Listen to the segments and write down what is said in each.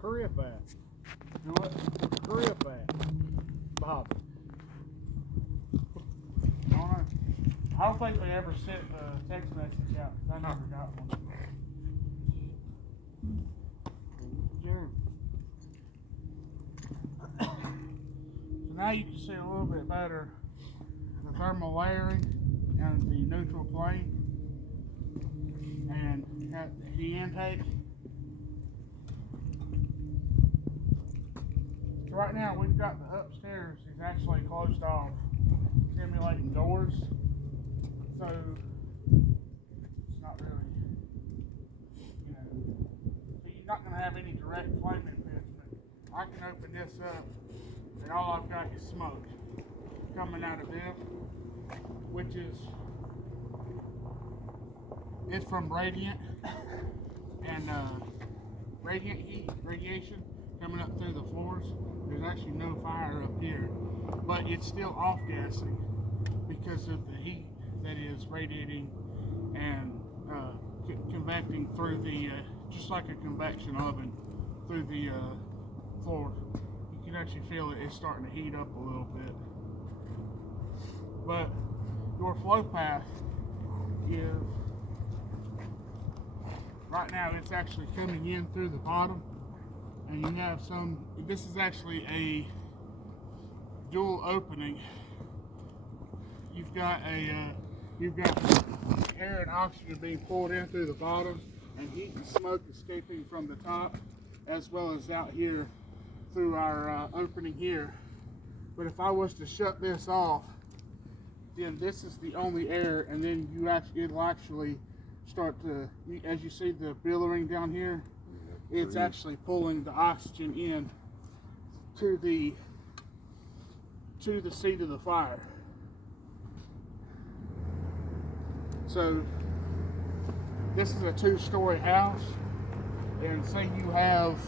Career path. Do what? Career path. Bob. I don't know. I don't think we ever sent a text message out. I never got one. So now you can see a little bit better the thermal layering and the neutral plane and the intake. So right now we've got the upstairs is actually closed off, simulating doors. So it's not really, so you're not going to have any direct flame impingement. I can open this up and all I've got is smoke coming out of this, which is it's from radiant and radiant heat, radiation coming up through the floors. There's actually no fire up here, but it's still off-gassing because of the heat that is radiating and convecting through the, just like a convection oven, through the floor. You can actually feel it's starting to heat up a little bit. But your flow path is, right now it's actually coming in through the bottom, and you have some, this is actually a dual opening. You've got air and oxygen being pulled in through the bottom, and heat and smoke escaping from the top, as well as out here through our opening here. But if I was to shut this off, then this is the only air, and then it'll actually start to, as you see the billowing down here, it's actually pulling the oxygen in to the seat of the fire. So this is a 2-story house, and say you have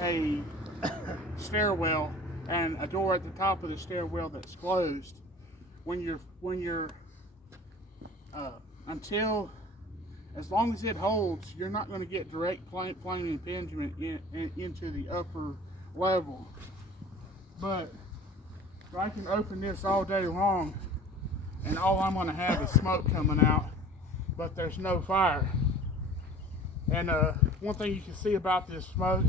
a stairwell and a door at the top of the stairwell that's closed. When you're until, as long as it holds, you're not going to get direct flame impingement into the upper level. But so I can open this all day long, and all I'm going to have is smoke coming out, but there's no fire. And one thing you can see about this smoke,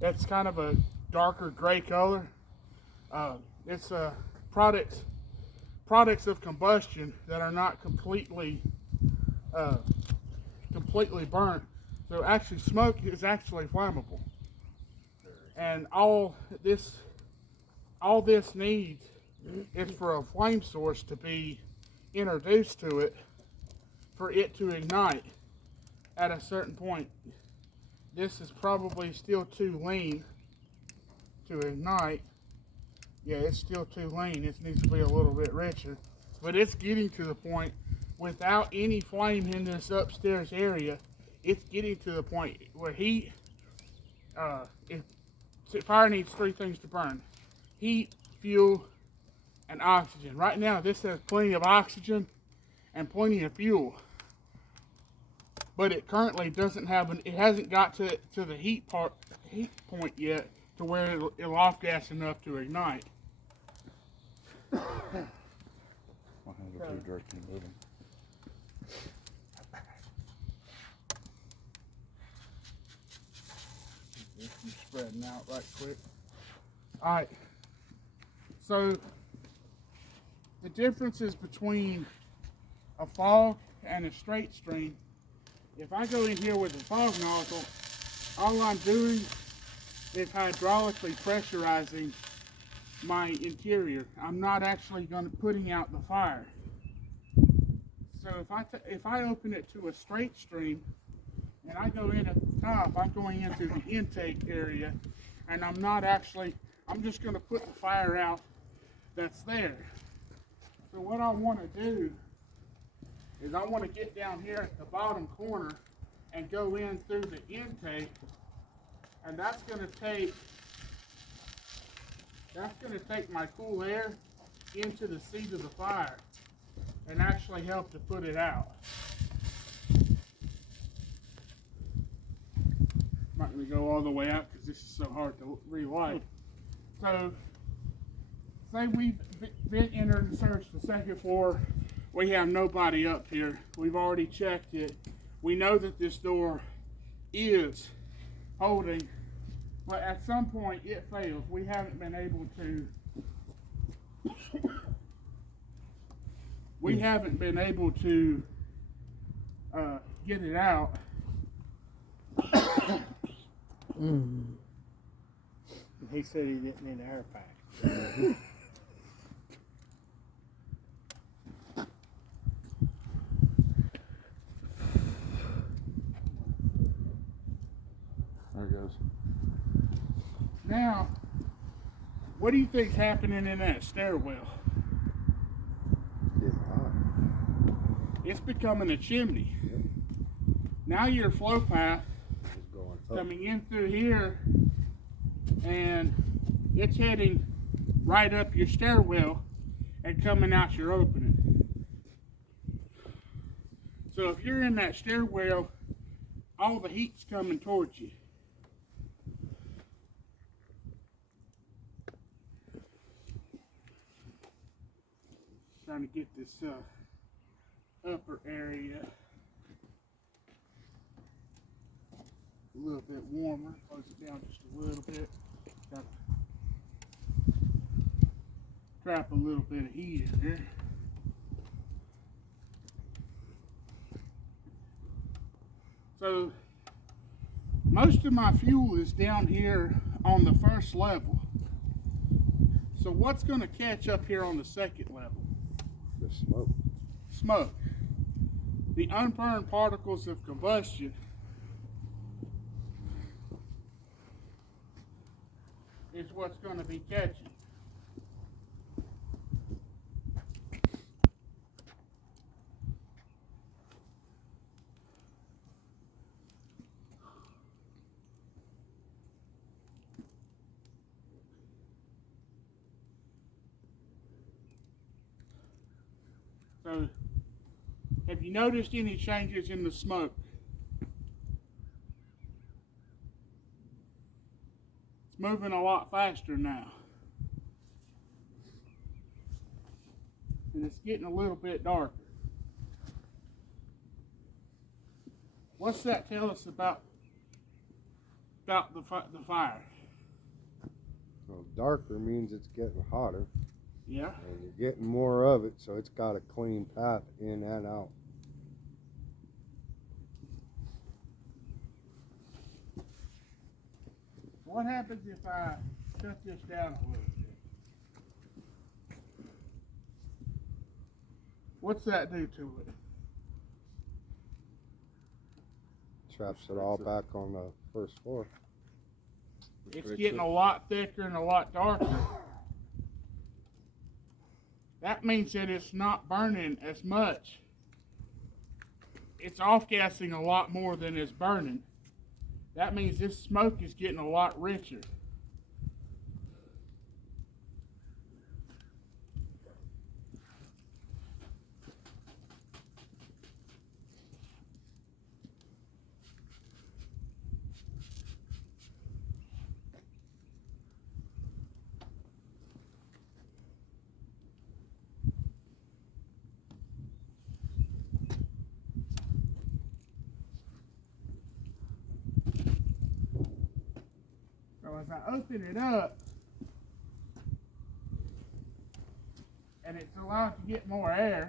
it's kind of a darker gray color. It's products of combustion that are not completely burnt. So actually, smoke is actually flammable, and all this needs is for a flame source to be introduced to it for it to ignite at a certain point. This is probably still too lean to ignite. Yeah, it's still too lean. It needs to be a little bit richer, but it's getting to the point without any flame in this upstairs area. It's getting to the point where fire needs 3 things to burn: heat, fuel, and oxygen. Right now this has plenty of oxygen and plenty of fuel, but it currently doesn't have it hasn't got to the heat point yet to where it'll off gas enough to ignite. My hands are too dirty to move them. Just spreading out right quick. Alright, so the differences between a fog and a straight stream, if I go in here with a fog nozzle, all I'm doing is hydraulically pressurizing my interior. I'm not actually putting out the fire. So if I open it to a straight stream and I go in at the top, I'm going into the intake area, and I'm just going to put the fire out that's there. So what I want to do is I want to get down here at the bottom corner and go in through the intake, and that's going to take my cool air into the seat of the fire and actually help to put it out. I'm not going to go all the way out because this is so hard to relight. So, say we've been entered and searched the second floor. We have nobody up here. We've already checked it. We know that this door is holding, but at some point it fails. We haven't been able to get it out. He said he didn't need an air pack. There it goes. Now, what do you think's happening in that stairwell? Getting hot. It's becoming a chimney. Yep. Now your flow path It's going up. coming in through here, and it's heading right up your stairwell and coming out your opening. So if you're in that stairwell, all the heat's coming towards you. Trying to get this upper area a little bit warmer. Close it down just a little bit. Got to trap a little bit of heat in here. So most of my fuel is down here on the first level. So what's going to catch up here on the second level? The smoke. Smoke. The unburned particles of combustion is what's going to be catching. So, have you noticed any changes in the smoke? It's moving a lot faster now. And it's getting a little bit darker. What's that tell us about the fire? Well, darker means it's getting hotter. Yeah. And you're getting more of it, so it's got a clean path in and out. What happens if I cut this down a little bit? What's that do to it? Traps it all back on the first floor. It's getting a lot thicker and a lot darker. That means that it's not burning as much. It's off-gassing a lot more than it's burning. That means this smoke is getting a lot richer. So as I open it up, and it's allowed to get more air,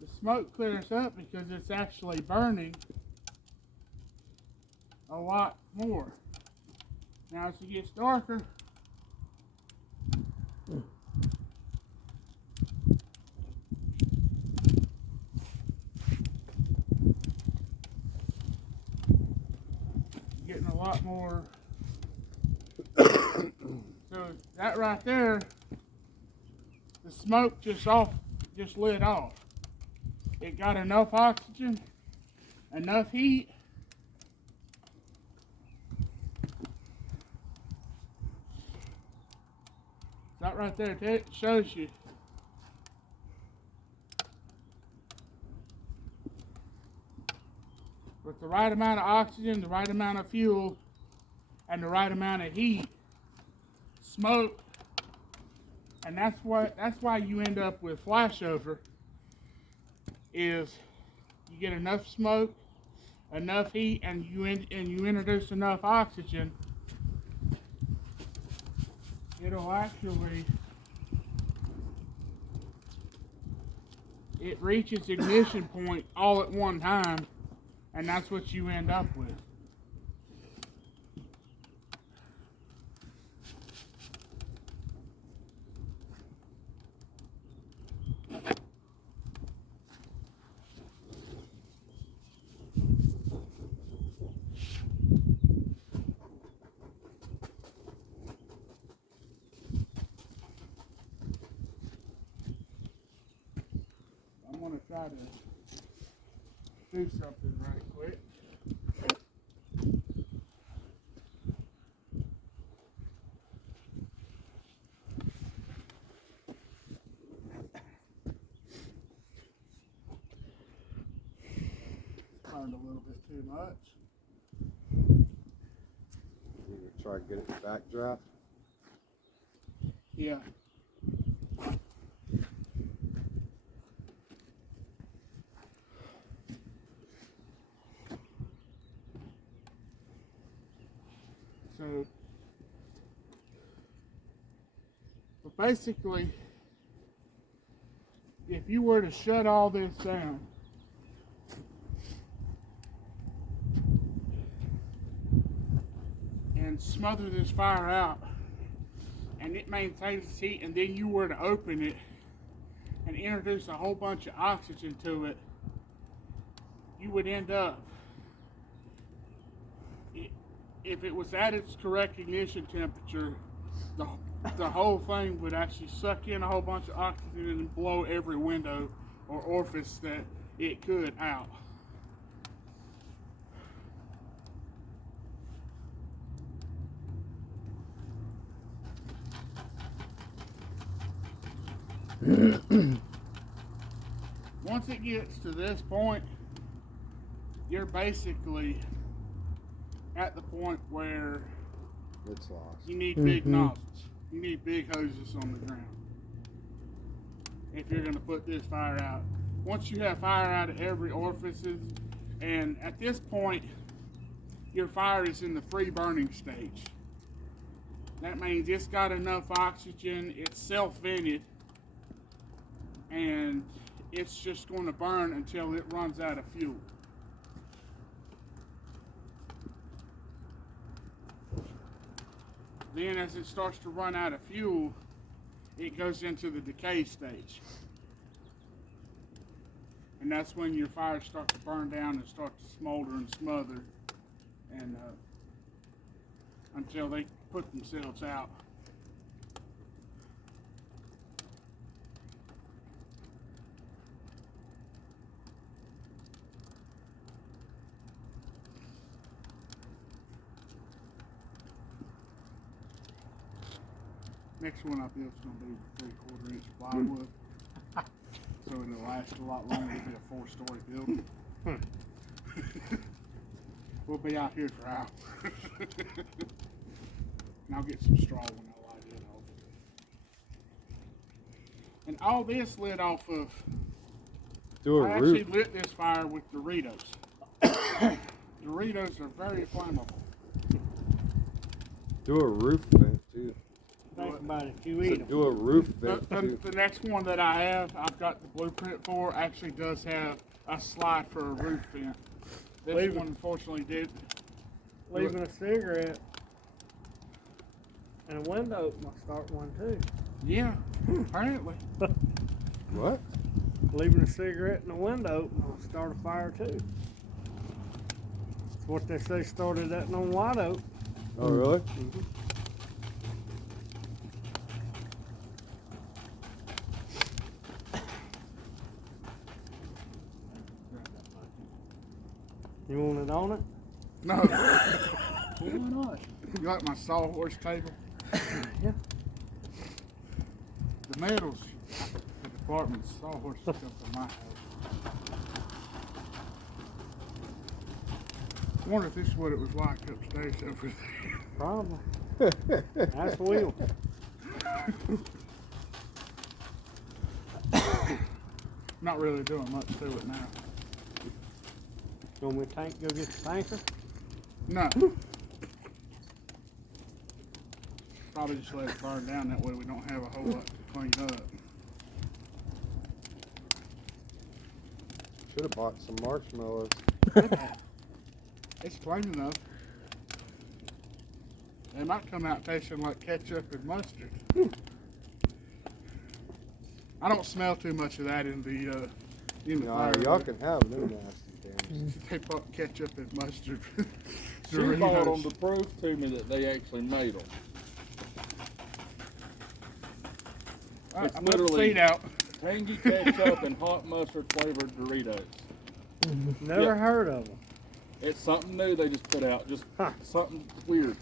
the smoke clears up because it's actually burning a lot more. Now as it gets darker, getting a lot more. So that right there, the smoke just lit off. It got enough oxygen, enough heat. That right there shows you with the right amount of oxygen, the right amount of fuel, and the right amount of heat, smoke, and that's why you end up with flashover, is you get enough smoke, enough heat, and you introduce enough oxygen, it'll actually, it reaches ignition point all at one time, and that's what you end up with. I'm going to try to do something right quick. Burned a little bit too much. You gonna try to get it backdraft? Yeah. So, but basically, if you were to shut all this down, and smother this fire out, and it maintains its heat, and then you were to open it and introduce a whole bunch of oxygen to it, you would end up, if it was at its correct ignition temperature, the whole thing would actually suck in a whole bunch of oxygen and blow every window or orifice that it could out. Once it gets to this point, you're basically at the point where It's lost. you need big nozzles. You need big hoses on the ground if you're going to put this fire out. Once you have fire out of every orifice, and at this point, your fire is in the free burning stage. That means it's got enough oxygen, it's self-vented, and it's just going to burn until it runs out of fuel. Then as it starts to run out of fuel, it goes into the decay stage. And that's when your fires start to burn down and start to smolder and smother, and until they put themselves out. Next one I built is going to be 3/4 inch plywood, so it'll last a lot longer. It'll be a 4-story building. We'll be out here for hours. And I'll get some straw when I light it off. And all this lit off of, Do I a actually roof. lit this fire with Doritos. Doritos are very flammable. Do a roof vent too. Think about it, you So eat them. do a roof vent too. The next one that I have, I've got the blueprint for, actually does have a slide for a roof vent. This Leave it. one unfortunately did. Leaving a cigarette and a window open will start one too. Yeah, apparently. What? Leaving a cigarette and a window open will start a fire too. It's what they say started that on White Oak. Oh really? You want it on it? No. Why not? You like my sawhorse table? Yeah. The metals, the department's sawhorse come from my house. wonder if this is what it was like upstairs over there. Probably. That's Will. Not really doing much to it now. You want me to go get the tanker? No. Probably just let it burn down, that way we don't have a whole lot to clean up. Should have bought some marshmallows. It's clean enough. They might come out tasting like ketchup and mustard. I don't smell too much of that in the Nah, fire. y'all can have them nasty things. They put ketchup and mustard. She bought them Doritos. to prove to me that they actually made them. It's I'm putting the literally- seat out. Tangy ketchup and hot mustard flavored Doritos. Never Yeah. heard of them. It's something new they just put out. Just Huh. something weird.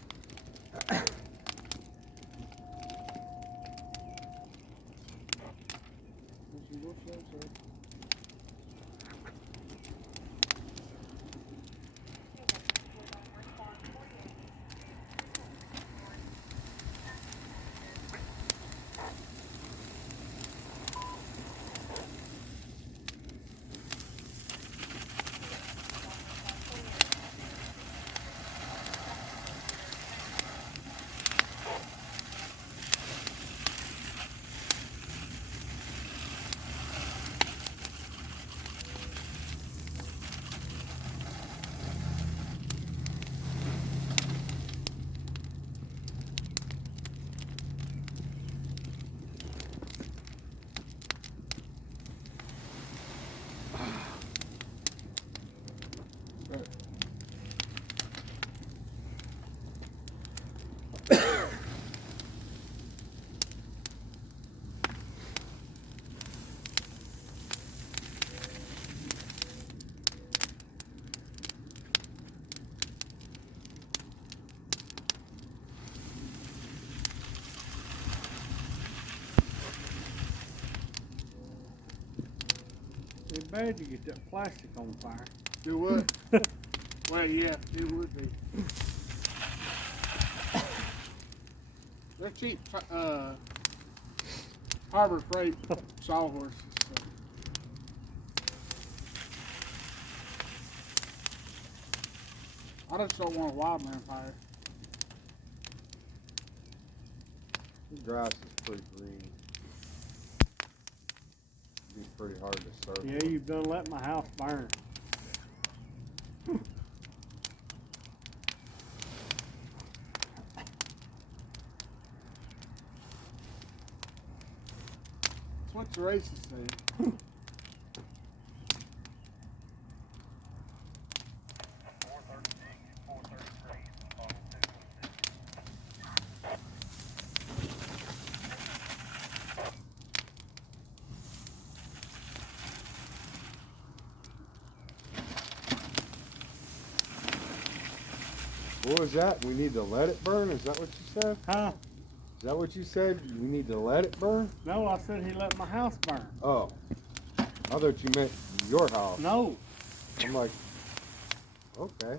It's bad you get that plastic on fire. Do what? Well, yeah, it would be. They're cheap Harbor Freight sawhorses. So. I just don't want a wildland fire. The grass is pretty green. It'd be pretty hard to serve. Yeah, you've done let my house burn. That's what the races say. What was that? We need to let it burn? Is that what you said? Huh? Is that what you said? We need to let it burn? No, I said he let my house burn. Oh. I thought you meant your house. No. I'm like, okay.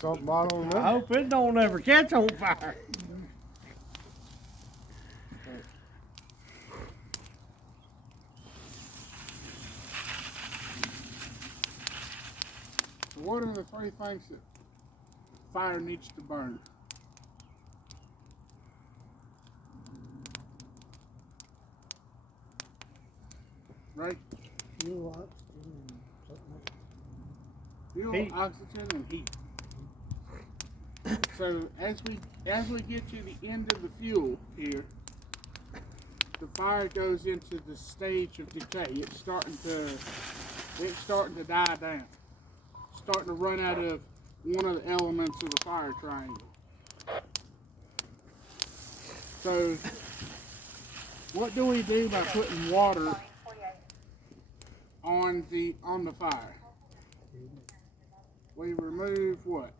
Something I don't I know. hope it don't ever catch on fire. So what are the three things that fire needs to burn? Right? Fuel, Fuel, Heat. oxygen, and heat. So as we get to the end of the fuel here, the fire goes into the stage of decay. It's starting to die down. Starting to run out of one of the elements of the fire triangle. So what do we do by putting water on the fire? We remove what?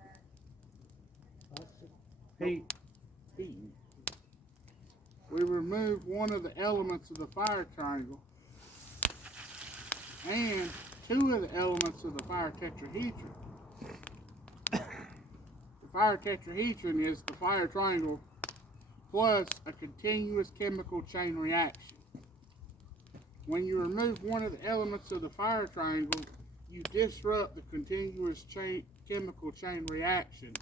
heat. Heat. We remove one of the elements of the fire triangle and two of the elements of the fire tetrahedron. fire tetrahedron is the fire triangle plus a continuous chemical chain reaction. When you remove one of the elements of the fire triangle, you disrupt the continuous chemical chain reaction,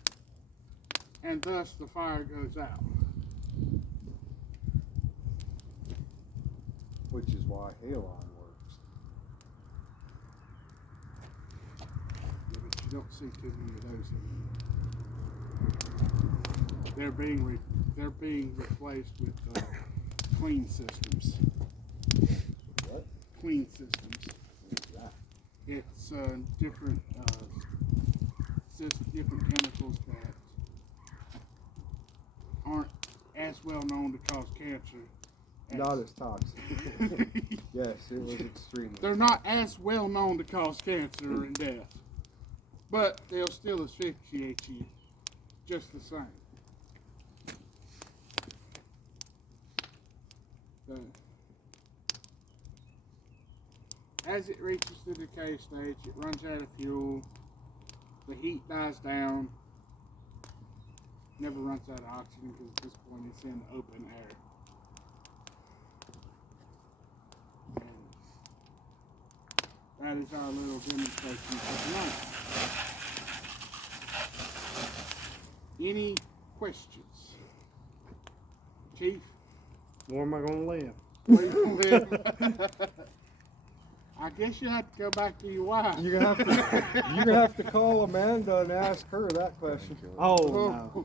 and thus the fire goes out. Which is why halon works. Yeah, but you don't see too many of those anymore. They're being replaced with clean systems. What? Clean systems. What is that? It's different chemicals that aren't as well known to cause cancer. Not as toxic. Yes, it was extremely. They're not as well known to cause cancer and death, but they'll still asphyxiate you just the same. So, as it reaches the decay stage, it runs out of fuel, the heat dies down, never runs out of oxygen because at this point it's in open air. And that is our little demonstration for tonight. Any questions? Chief? Where am I gonna live? Where you gonna live? I guess you have to go back to your wife. You're gonna have to call Amanda and ask her that question. Oh no.